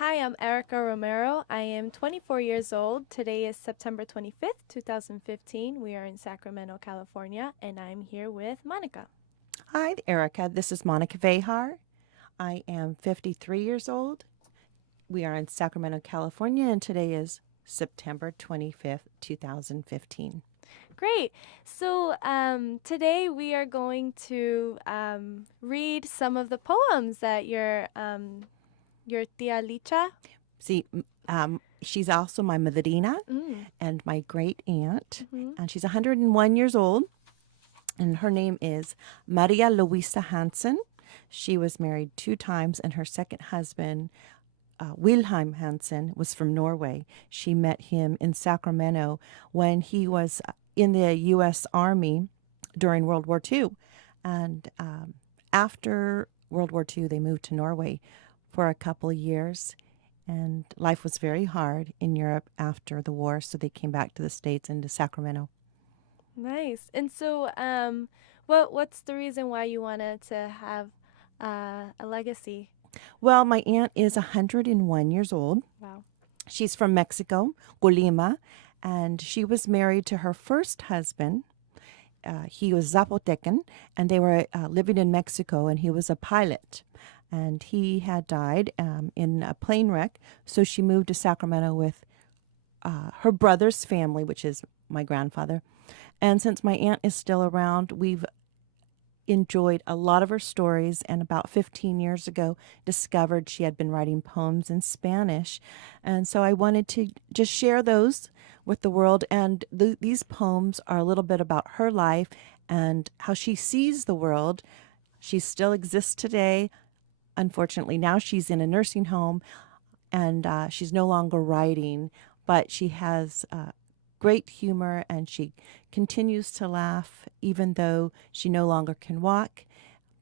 Hi, I'm Erika Romero. I am 24 years old. Today is September 25th, 2015. We are in Sacramento, California, and I'm here with Monica. Hi, Erica. This is Monica Vejar. I am 53 years old. We are in Sacramento, California, and today is September 25th, 2015. Great. So today we are going to read some of the poems that your Tia Licha. See, she's also my madrina Mm. and my great aunt, Hmm. and she's 101 years old, and her name is Maria Luisa Hansen. She was married 2 times, and her second husband, Wilhelm Hansen, was from Norway. She met him in Sacramento when he was in the U.S. Army during World War II. And after World War II, they moved to Norway for a couple of years. And life was very hard in Europe after the war, so they came back to the States and to Sacramento. Nice. And so, what's the reason why you wanted to have a legacy? Well, my aunt is 101 years old. Wow. She's from Mexico, Colima, and she was married to her first husband. He was Zapotecan, and they were living in Mexico, and he was a pilot. And he had died in a plane wreck, so she moved to Sacramento with her brother's family, which is my grandfather. And since my aunt is still around, we've enjoyed a lot of her stories, and about 15 years ago discovered she had been writing poems in Spanish. And so I wanted to just share those with the world. And these poems are a little bit about her life and how she sees the world. She still exists today. Unfortunately, now she's in a nursing home, and she's no longer writing, but she has great humor, and she continues to laugh even though she no longer can walk.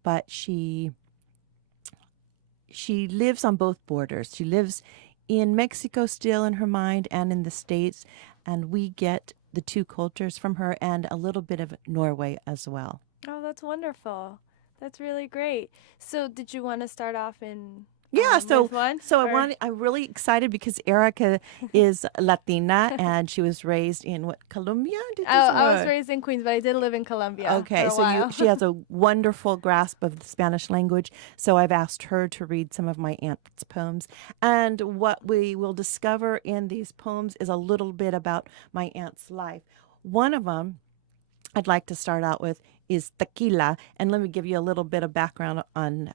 But she lives on both borders. She lives in Mexico still in her mind and in the States, and we get the two cultures from her and a little bit of Norway as well. Oh, that's wonderful. That's really great. So, did you want to start off in Yeah, with one? I'm really excited because Erica is Latina and she was raised in what, Colombia? Did you say? I was raised in Queens, but I did live in Colombia for Okay, a so while. she has a wonderful grasp of the Spanish language. So I've asked her to read some of my aunt's poems. And what we will discover in these poems is a little bit about my aunt's life. One of them I'd like to start out with is tequila. And let me give you a little bit of background on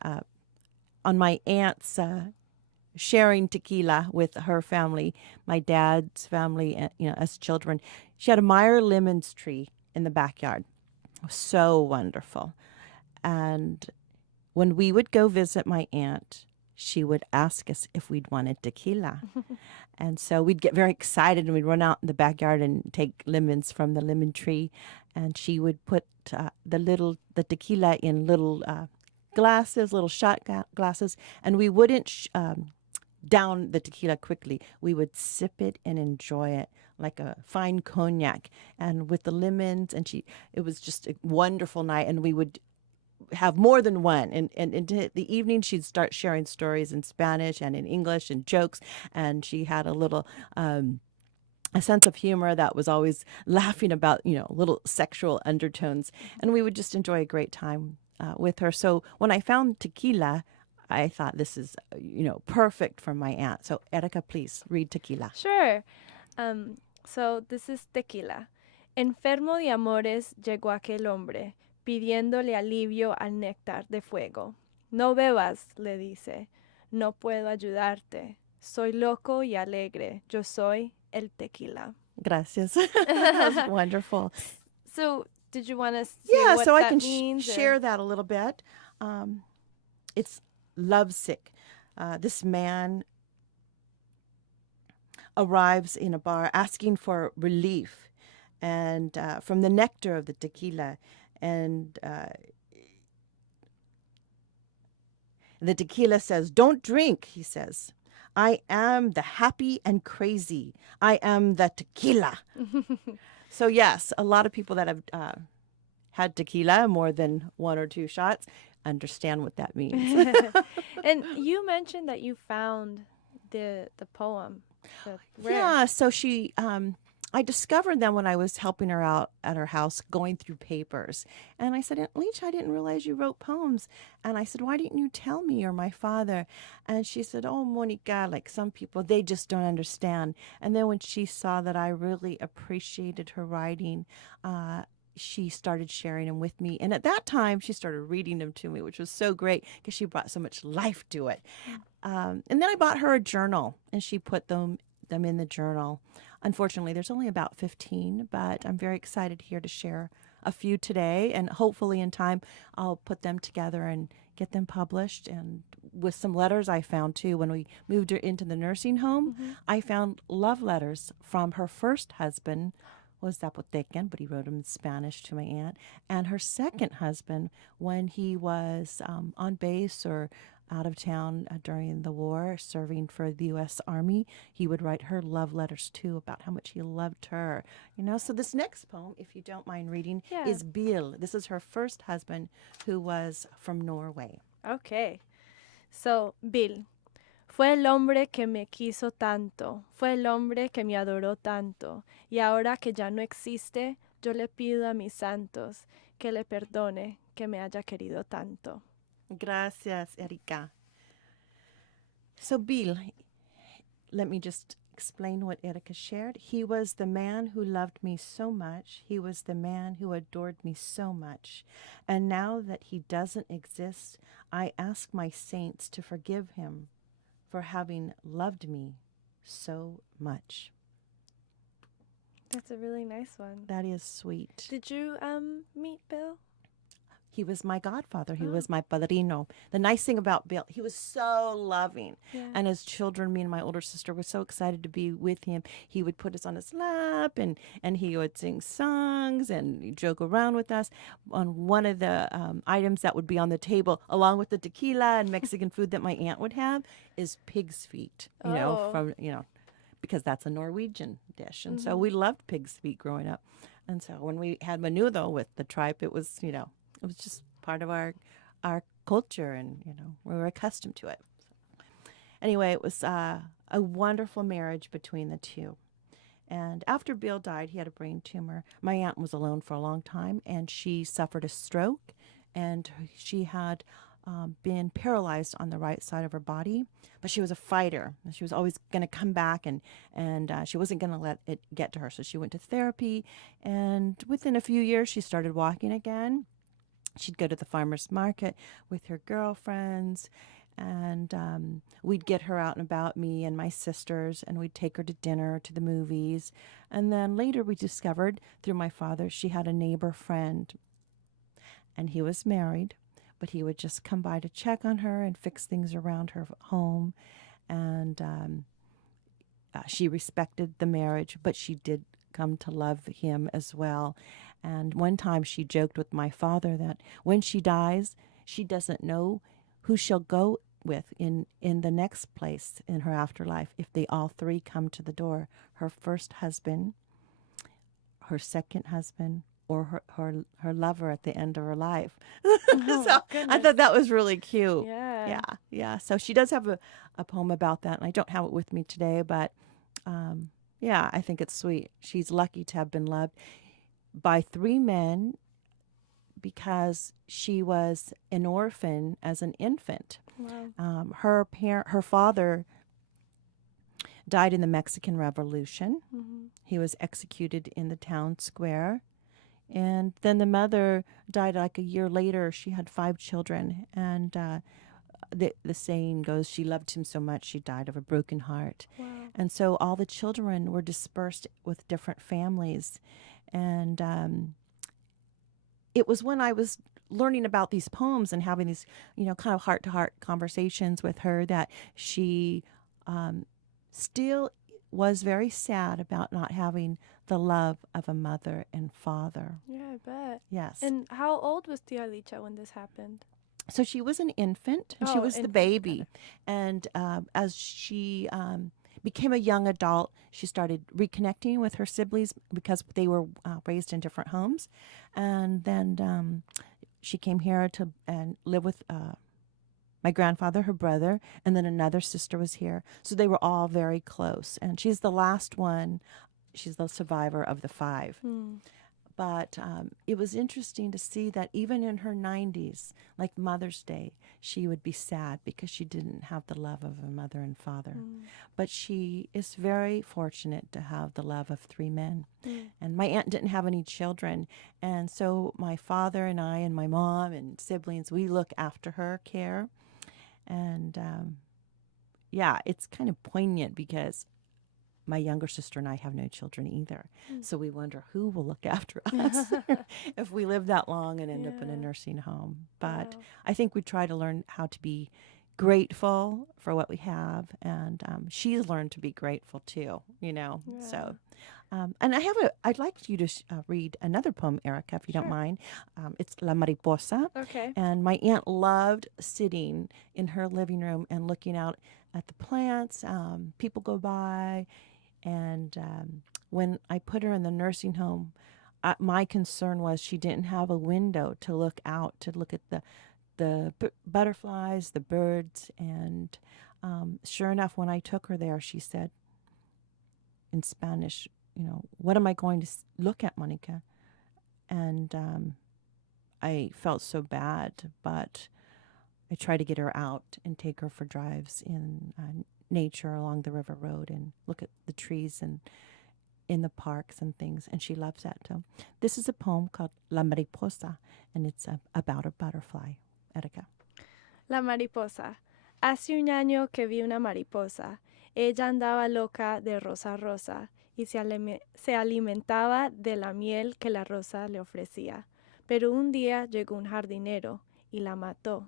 my aunt's sharing tequila with her family, my dad's family, and as children. She had a Meyer lemons tree in the backyard. So wonderful. And when we would go visit my aunt, she would ask us if we'd wanted tequila. And so we'd get very excited and we'd run out in the backyard and take lemons from the lemon tree. And she would put the tequila in little glasses, little shot glasses, and we wouldn't down the tequila quickly. We would sip it and enjoy it like a fine cognac, and with the lemons. And it was just a wonderful night, and we would have more than one. And into the evening, she'd start sharing stories in Spanish and in English and jokes, and she had a little. A sense of humor that was always laughing about, little sexual undertones. And we would just enjoy a great time with her. So when I found tequila, I thought this is, perfect for my aunt. So Erica, please read tequila. Sure. So this is tequila. Enfermo de amores llegó aquel hombre, pidiéndole alivio al néctar de fuego. No bebas, le dice, no puedo ayudarte. Soy loco y alegre. Yo soy el tequila. Gracias. That's wonderful. So, did you want to say Yeah, what so I that can means? share that a little bit. It's lovesick. This man arrives in a bar asking for relief and from the nectar of the tequila. And the tequila says, "Don't drink," he says. "I am the happy and crazy. I am the tequila." So yes, a lot of people that have had tequila more than one or two shots understand what that means. And you mentioned that you found the poem? Where? Yeah, so I discovered them when I was helping her out at her house going through papers. And I said, Aunt Leach, I didn't realize you wrote poems. And I said, why didn't you tell me or my father? And she said, oh, Monica, like some people, they just don't understand. And then when she saw that I really appreciated her writing, she started sharing them with me. And at that time, she started reading them to me, which was so great because she brought so much life to it. And then I bought her a journal, and she put them in the journal. Unfortunately, there's only about 15, but I'm very excited here to share a few today, and hopefully in time I'll put them together and get them published. And with some letters I found too, when we moved her into the nursing home, I found love letters from her first husband, was Zapotecan, but he wrote them in Spanish to my aunt, and her second husband when he was on base or out of town during the war, serving for the U.S. Army. He would write her love letters too about how much he loved her. So this next poem, if you don't mind reading, Yeah. is Bill. This is her first husband, who was from Norway. Okay. So, Bill. Fue el hombre que me quiso tanto, fue el hombre que me adoró tanto, y ahora que ya no existe, yo le pido a mis santos que le perdone que me haya querido tanto. Gracias, Erika. So Bill, let me just explain what Erika shared. He was the man who loved me so much. He was the man who adored me so much. And now that he doesn't exist, I ask my saints to forgive him for having loved me so much. That's a really nice one. That is sweet. Did you meet Bill? He was my godfather. He was my padrino. The nice thing about Bill, he was so loving. Yeah. And as children, me and my older sister were so excited to be with him. He would put us on his lap, and he would sing songs and joke around with us. On one of the items that would be on the table, along with the tequila and Mexican food that my aunt would have, is pig's feet, because that's a Norwegian dish. And so we loved pig's feet growing up. And so when we had menudo with the tripe, it was, it was just part of our culture, and we were accustomed to it. Anyway, it was a wonderful marriage between the two. And after Bill died, he had a brain tumor. My aunt was alone for a long time, and she suffered a stroke, and she had been paralyzed on the right side of her body. But she was a fighter. She was always going to come back, and she wasn't going to let it get to her. So she went to therapy, and within a few years, she started walking again. She'd go to the farmer's market with her girlfriends, and we'd get her out and about, me and my sisters, and we'd take her to dinner, to the movies. And then later we discovered through my father she had a neighbor friend, and he was married, but he would just come by to check on her and fix things around her home. And she respected the marriage, but she did come to love him as well. And one time she joked with my father that when she dies, she doesn't know who she'll go with in the next place in her afterlife if they all three come to the door. Her first husband, her second husband, or her lover at the end of her life. So I thought that was really cute. Yeah. So she does have a poem about that, and I don't have it with me today, but I think it's sweet. She's lucky to have been loved by three men because she was an orphan as an infant. Wow. Her father died in the Mexican Revolution. He was executed in the town square. And then the mother died like a year later. She had 5 children. And the saying goes, she loved him so much, she died of a broken heart. Wow. And so all the children were dispersed with different families. And it was when I was learning about these poems and having these, kind of heart-to-heart conversations with her that she still was very sad about not having the love of a mother and father. Yeah, I bet. Yes. And how old was Tia Licha when this happened? So she was an infant, and she was the baby. And as she became a young adult, she started reconnecting with her siblings because they were raised in different homes. And then she came here to live with my grandfather, her brother, and then another sister was here. So they were all very close. And she's the last one. She's the survivor of the five. Mm. But it was interesting to see that even in her 90s, like Mother's Day, she would be sad because she didn't have the love of a mother and father. Mm. But she is very fortunate to have the love of three men. Mm. And my aunt didn't have any children. And so my father and I and my mom and siblings, we look after her care. And yeah, it's kind of poignant because my younger sister and I have no children either. Mm. So we wonder who will look after us if we live that long and end up in a Yeah. nursing home. But Wow. I think we try to learn how to be grateful for what we have. And she's learned to be grateful too, you know. Yeah. So, and I'd like you to read another poem, Erika, if you don't Sure. mind. It's La Mariposa. Okay. And my aunt loved sitting in her living room and looking out at the plants. People go by. And when I put her in the nursing home, my concern was she didn't have a window to look out, to look at the butterflies, the birds. And sure enough, when I took her there, she said in Spanish, you know, what am I going to look at, Monica? And I felt so bad, but I tried to get her out and take her for drives in nature along the river road and look at the trees and in the parks and things, and she loves that. So this is a poem called La Mariposa, and it's about a butterfly. Erika. La mariposa. Hace un año que vi una mariposa. Ella andaba loca de rosa a rosa y se alimentaba de la miel que la rosa le ofrecía. Pero un día llegó un jardinero y la mató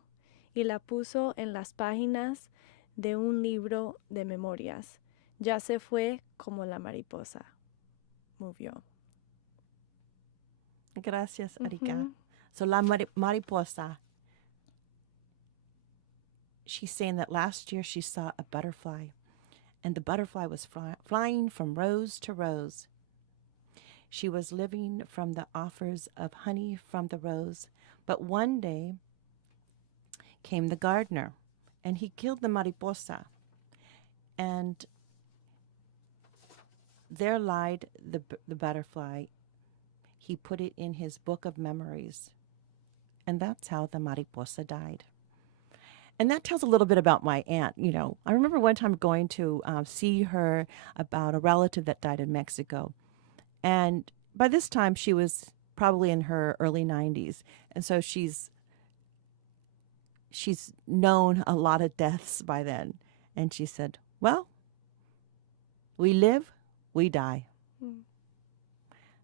y la puso en las páginas de un libro de memorias. Ya se fue como la mariposa. Murió. Gracias, Erika. Mhm. So La Mariposa, she's saying that last year she saw a butterfly, and the butterfly was flying from rose to rose. She was living from the offers of honey from the rose, but one day came the gardener, and he killed the mariposa, and there lied the butterfly. He put it in his book of memories, and that's how the mariposa died. And that tells a little bit about my aunt. You know, I remember one time going to see her about a relative that died in Mexico. And by this time, she was probably in her early 90s. And so she's known a lot of deaths by then. And she said, well, we live, we die. Mm.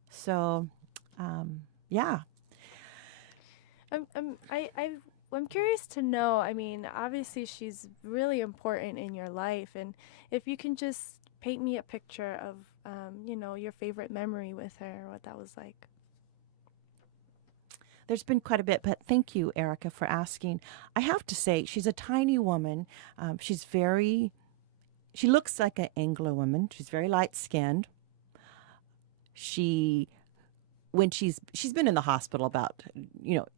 So, yeah. I'm curious to know, I mean, obviously she's really important in your life, and if you can just paint me a picture of, you know, your favorite memory with her, what that was like. There's been quite a bit, but thank you, Erika, for asking. I have to say, she's a tiny woman. She looks like an Anglo woman. She's very light-skinned. When she's been in the hospital about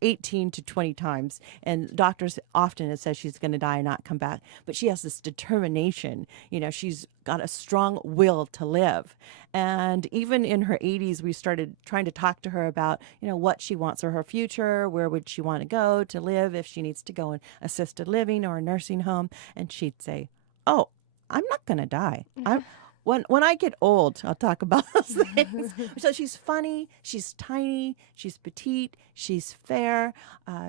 18 to 20 times, and doctors often have said she's going to die and not come back, but she has this determination. She's got a strong will to live. And even in her 80s, we started trying to talk to her about what she wants for her future, where would she want to go to live if she needs to go in assisted living or a nursing home. And she'd say, oh, I'm not going to die. When I get old, I'll talk about those things. So she's funny, she's tiny, she's petite, she's fair.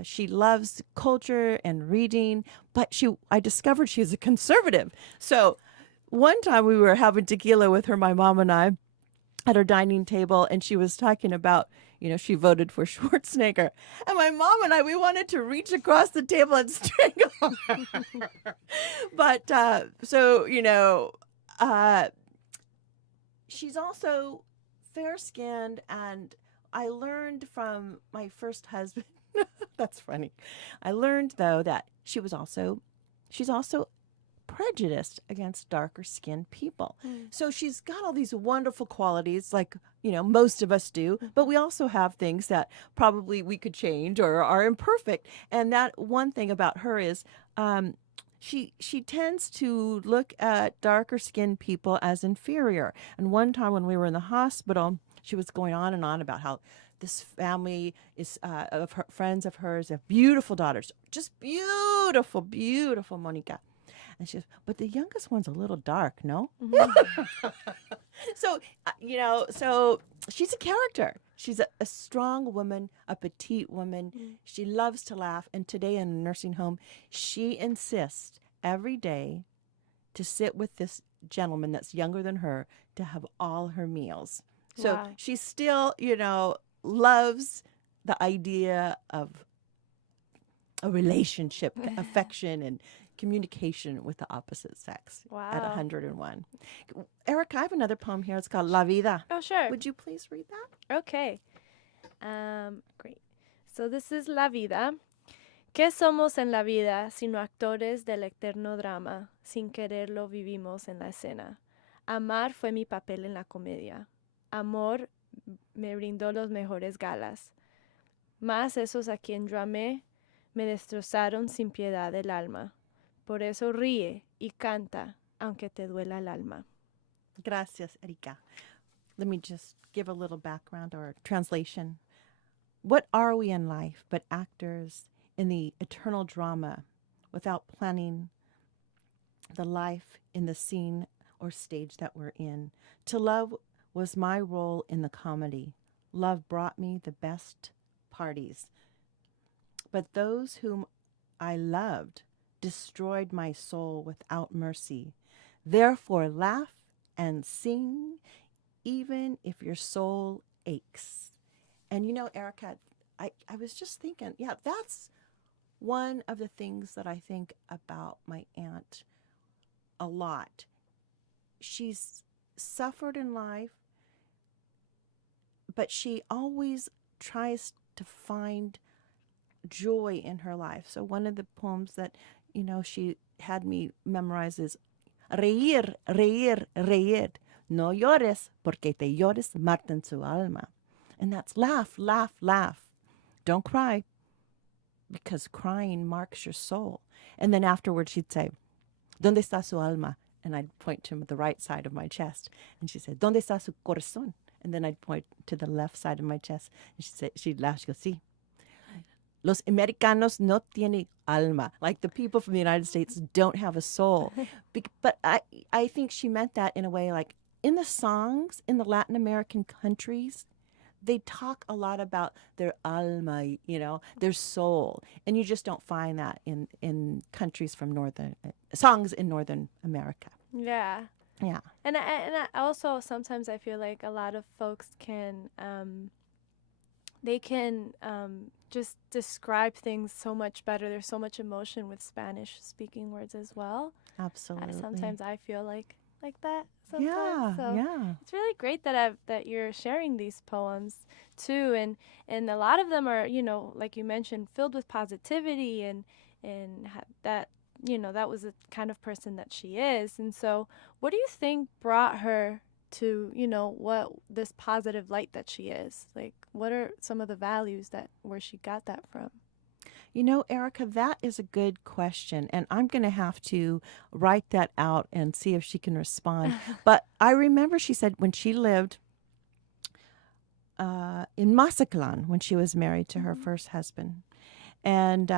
She loves culture and reading, but I discovered she was a conservative. So one time we were having tequila with her, my mom and I, at her dining table, and she was talking about, she voted for Schwarzenegger. And my mom and I, we wanted to reach across the table and strangle her. But she's also fair-skinned, and I learned from my first husband. That's funny. I learned though that she's also prejudiced against darker skinned people. So she's got all these wonderful qualities, like, most of us do, but we also have things that probably we could change or are imperfect. And that one thing about her is she tends to look at darker skinned people as inferior. And one time when we were in the hospital, she was going on and on about how this family is of her friends of hers have beautiful daughters, just beautiful, beautiful, Monica. And she goes, but the youngest one's a little dark, no? So, so she's a character. She's a strong woman, a petite woman. She loves to laugh. And today in a nursing home, she insists every day to sit with this gentleman that's younger than her to have all her meals. So Wow. she still, loves the idea of a relationship, affection, and communication with the opposite sex at Wow. 101. Erika, I have another poem here. It's called La Vida. Oh, sure. Would you please read that? Okay. Great. So this is La Vida. ¿Qué somos en la vida sino actores del eterno drama? Sin quererlo vivimos en la escena. Amar fue mi papel en la comedia. Amor me brindó los mejores galas. Mas esos a quien yo amé me destrozaron sin piedad el alma. Por eso ríe y canta, aunque te duela el alma. Gracias, Erika. Let me just give a little background or translation. What are we in life but actors in the eternal drama without planning the life in the scene or stage that we're in? To love was my role in the comedy. Love brought me the best parties. But those whom I loved destroyed my soul without mercy. Therefore, laugh and sing, even if your soul aches. And Erika, I was just thinking, yeah, that's one of the things that I think about my aunt a lot. She's suffered in life, but she always tries to find joy in her life. So one of the poems that, she had me memorize is reír, reír, reír. No llores porque te llores marten su alma. And that's laugh, laugh, laugh. Don't cry because crying marks your soul. And then afterwards she'd say, ¿Dónde está su alma? And I'd point to the right side of my chest. And she said, ¿Dónde está su corazón? And then I'd point to the left side of my chest. And she'd laugh. She goes, sí. Los americanos no tienen alma. Like the people from the United States don't have a soul. But I think she meant that in a way, like in the songs in the Latin American countries, they talk a lot about their alma, their soul. And you just don't find that in countries from songs in Northern America. Yeah. Yeah. And I also sometimes I feel like a lot of folks can they can just describe things so much better. There's so much emotion with Spanish speaking words as well. Absolutely. Sometimes I feel like that sometimes. Yeah. It's really great that you're sharing these poems too, and a lot of them are, like you mentioned, filled with positivity and that that was the kind of person that she is. And so what do you think brought her to, what this positive light that she is? Like, what are some of the values where she got that from? Erika, that is a good question, and I'm going to have to write that out and see if she can respond. But I remember she said when she lived in Mazatlan when she was married to her first husband, and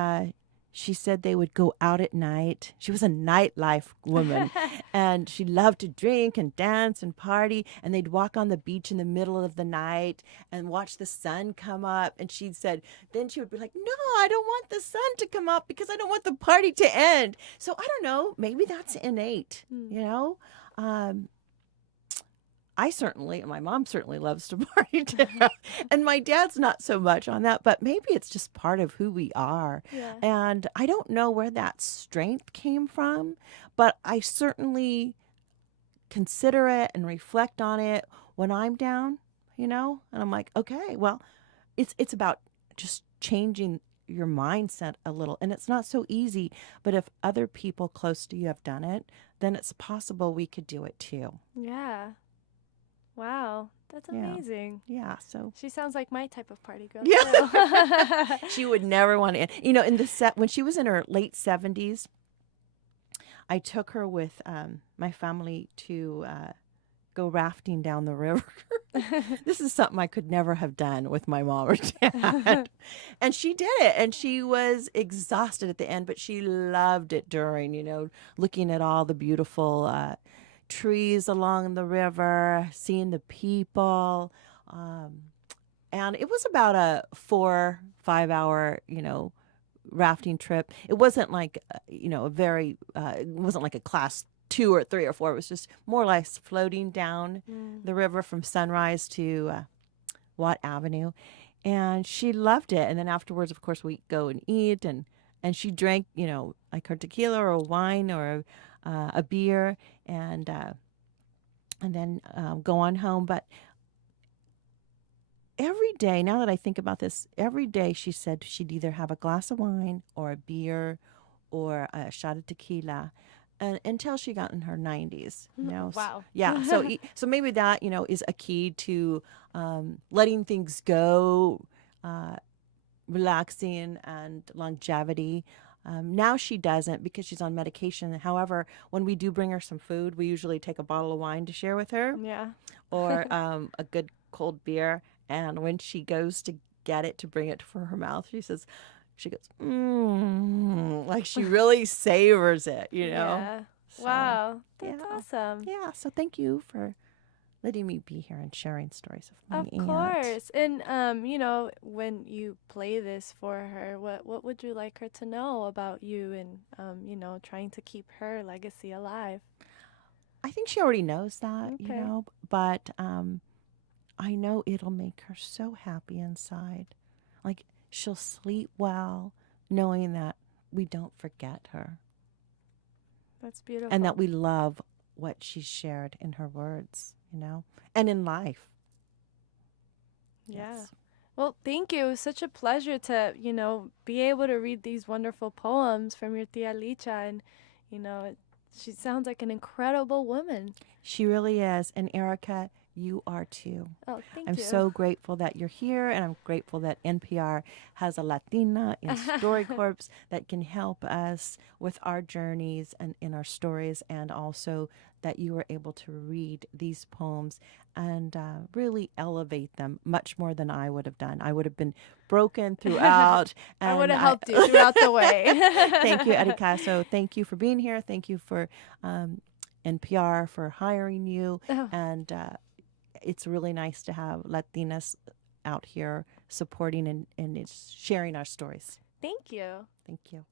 she said they would go out at night. She was a nightlife woman, and she loved to drink and dance and party, and they'd walk on the beach in the middle of the night and watch the sun come up. And she said, then she would be like, no, I don't want the sun to come up because I don't want the party to end. So I don't know, maybe that's innate, my mom certainly loves to party too. And my dad's not so much on that, but maybe it's just part of who we are. Yeah. And I don't know where that strength came from, but I certainly consider it and reflect on it when I'm down, and I'm like, okay, well, it's about just changing your mindset a little. And it's not so easy, but if other people close to you have done it, then it's possible we could do it too. Yeah. Wow. That's Yeah. amazing. Yeah. So She sounds like my type of party girl yeah, too. she would never want to. You know, in the set when she was in her late 70s, I took her with my family to go rafting down the river. This is something I could never have done with my mom or dad. And she did it. And she was exhausted at the end, but she loved it during, looking at all the beautiful trees along the river, seeing the people. And it was about a 4-5 hour, rafting trip. It wasn't like, it wasn't like a class 2 or 3 or 4. It was just more or less floating down the river from Sunrise to Watt Avenue. And she loved it. And then afterwards, of course, we go and eat. And she drank, like her tequila or a wine or a beer. And then go on home. But every day, now that I think about this, every day she said she'd either have a glass of wine or a beer or a shot of tequila. Until she got in her 90s, Wow. Yeah. So maybe that, is a key to letting things go, relaxing and longevity. Now she doesn't because she's on medication. However, when we do bring her some food, we usually take a bottle of wine to share with her. Yeah. Or a good cold beer. And when she goes to get it to bring it for her mouth, she goes, like she really savors it, Yeah. So, Wow. That's awesome. Yeah. So thank you for letting me be here and sharing stories of my aunt. Of course. And when you play this for her, what would you like her to know about you and trying to keep her legacy alive? I think she already knows that, Okay. but I know it'll make her so happy inside. Like she'll sleep well knowing that we don't forget her. That's beautiful. And that we love what she shared in her words, and in life. Yeah. Yes. Well, thank you. It was such a pleasure to, be able to read these wonderful poems from your Tia Licha. And, she sounds like an incredible woman. She really is. And Erika, you are too. Oh, thank I'm you. so grateful that you're here, and I'm grateful that NPR has a Latina in StoryCorps that can help us with our journeys and in our stories, and also that you were able to read these poems and really elevate them much more than I would have done. I would have been broken throughout. I would have helped you throughout the way. Thank you, Erika. So thank you for being here. Thank you for NPR for hiring you. Oh. And it's really nice to have Latinas out here supporting and sharing our stories. Thank you. Thank you.